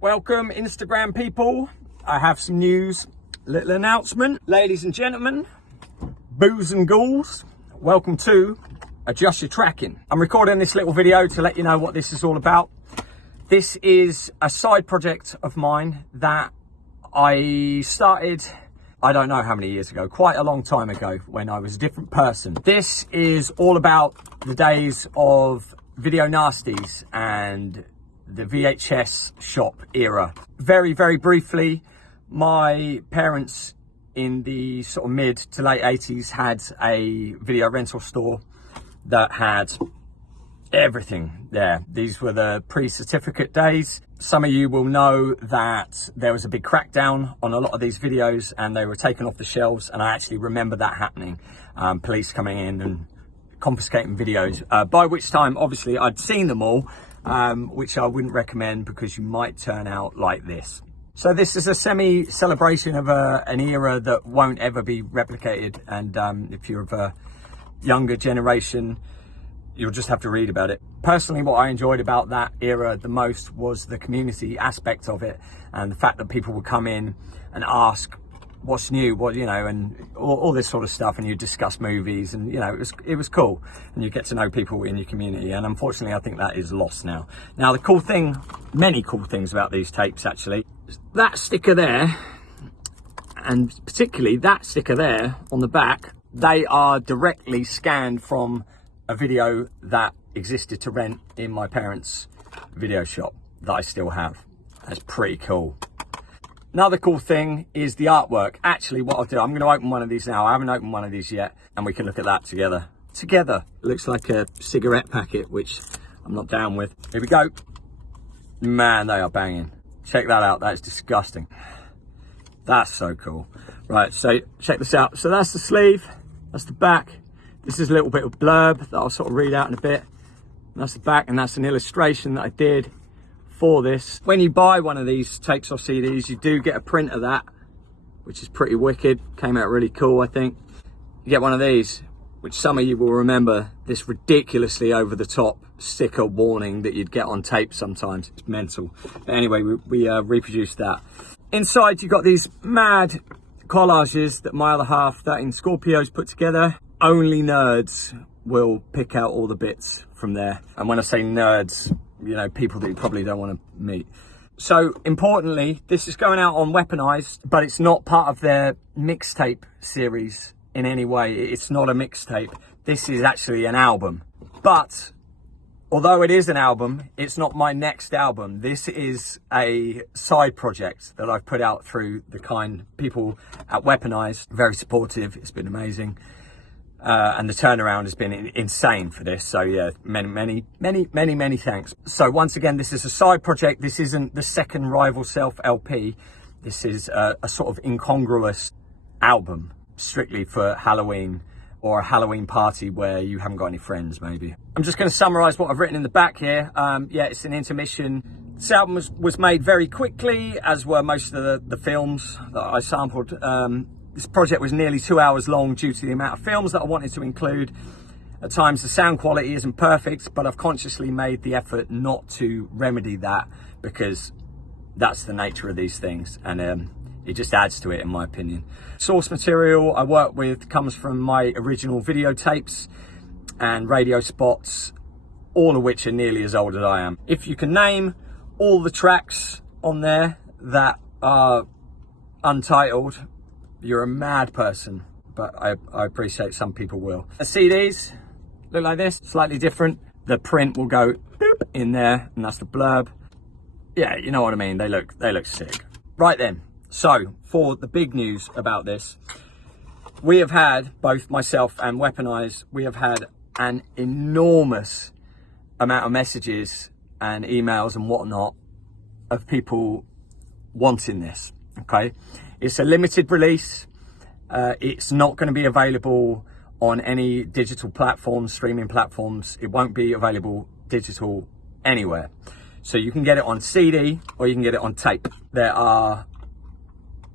Welcome, Instagram people. I have some news, little announcement. Ladies and gentlemen, boos and ghouls, welcome to Adjust Your Tracking. I'm recording this little video to let you know what this is all about. This is a side project of mine that I started, I don't know how many years ago, quite a long time ago when I was a different person. This is all about the days of video nasties and the VHS shop era. Very, very briefly, my parents in the sort of mid to late 80s had a video rental store that had everything there. These were the pre-certificate days. Some of you will know that there was a big crackdown on a lot of these videos and they were taken off the shelves, and I actually remember that happening. Police coming in and confiscating videos, by which time obviously I'd seen them all, which I wouldn't recommend because you might turn out like this. So this is a semi-celebration of an era that won't ever be replicated, and if you're of a younger generation, you'll just have to read about it. Personally, what I enjoyed about that era the most was the community aspect of it, and the fact that people would come in and ask what's new, what, you know, and all this sort of stuff, and you discuss movies, and you know, it was cool, and you get to know people in your community. And unfortunately, I think that is lost now. Now, the cool thing, many cool things about these tapes actually, that sticker there, and particularly that sticker there on the back, they are directly scanned from a video that existed to rent in my parents' video shop that I still have. That's pretty cool. Another cool thing is the artwork. Actually, what I'll do, I'm going to open one of these now. I haven't opened one of these yet, and we can look at that together. It looks like a cigarette packet, which I'm not down with. Here we go. Man, they are banging. Check that out. That is disgusting. That's so cool. Right, so check this out. So that's the sleeve. That's the back. This is a little bit of blurb that I'll sort of read out in a bit. And that's the back, and that's an illustration that I did for this. When you buy one of these tapes or CDs, you do get a print of that, which is pretty wicked. Came out really cool, I think. You get one of these, which some of you will remember, this ridiculously over the top sticker warning that you'd get on tape sometimes. It's mental. But anyway, we reproduced that. Inside, you got these mad collages that my other half, 13 Scorpios, put together. Only nerds will pick out all the bits from there. And when I say nerds, you know, people that you probably don't want to meet. So importantly, this is going out on Weaponize, but it's not part of their mixtape series in any way. It's not a mixtape. This is actually an album. But although it is an album, it's not my next album. This is a side project that I've put out through the kind people at Weaponize. Very supportive. It's been amazing. And the turnaround has been insane for this. So yeah, many thanks. So once again, this is a side project. This isn't the second Rival Self LP. This is a sort of incongruous album, strictly for Halloween or a Halloween party where you haven't got any friends, maybe. I'm just going to summarize what I've written in the back here. Yeah, it's an intermission. This album was made very quickly, as were most of the films that I sampled. This project was nearly 2 hours long due to the amount of films that I wanted to include. At times the sound quality isn't perfect, but I've consciously made the effort not to remedy that, because that's the nature of these things, and it just adds to it, in my opinion. Source material I work with comes from my original videotapes and radio spots, all of which are nearly as old as I am. If you can name all the tracks on there that are untitled, you're a mad person, but I appreciate some people will. The CDs look like this, slightly different. The print will go boop in there, and that's the blurb. Yeah, you know what I mean. They look sick. Right then, so for the big news about this, we have had, both myself and Weaponize, we have had an enormous amount of messages and emails and whatnot of people wanting this, okay? It's a limited release. It's not going to be available on any digital platforms, streaming platforms. It won't be available digital anywhere. So you can get it on CD or you can get it on tape. There are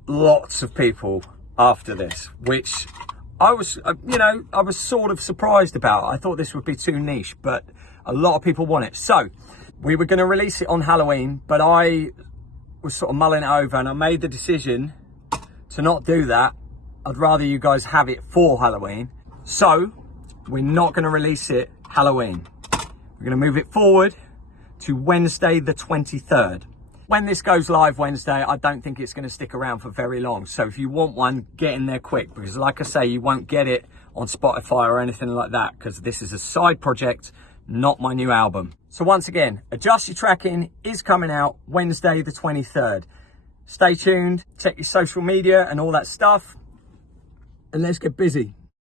lots of people after this, which I was, I was sort of surprised about. I thought this would be too niche, but a lot of people want it. So we were going to release it on Halloween, but I was sort of mulling it over, and I made the decision to not do that. I'd rather you guys have it for Halloween. So we're not going to release it Halloween. We're going to move it forward to Wednesday the 23rd. When this goes live Wednesday, I don't think it's going to stick around for very long. So if you want one, get in there quick, because like I say, you won't get it on Spotify or anything like that, because this is a side project, not my new album. So once again, Adjust Your Tracking is coming out Wednesday the 23rd. Stay tuned, check your social media and all that stuff, and let's get busy.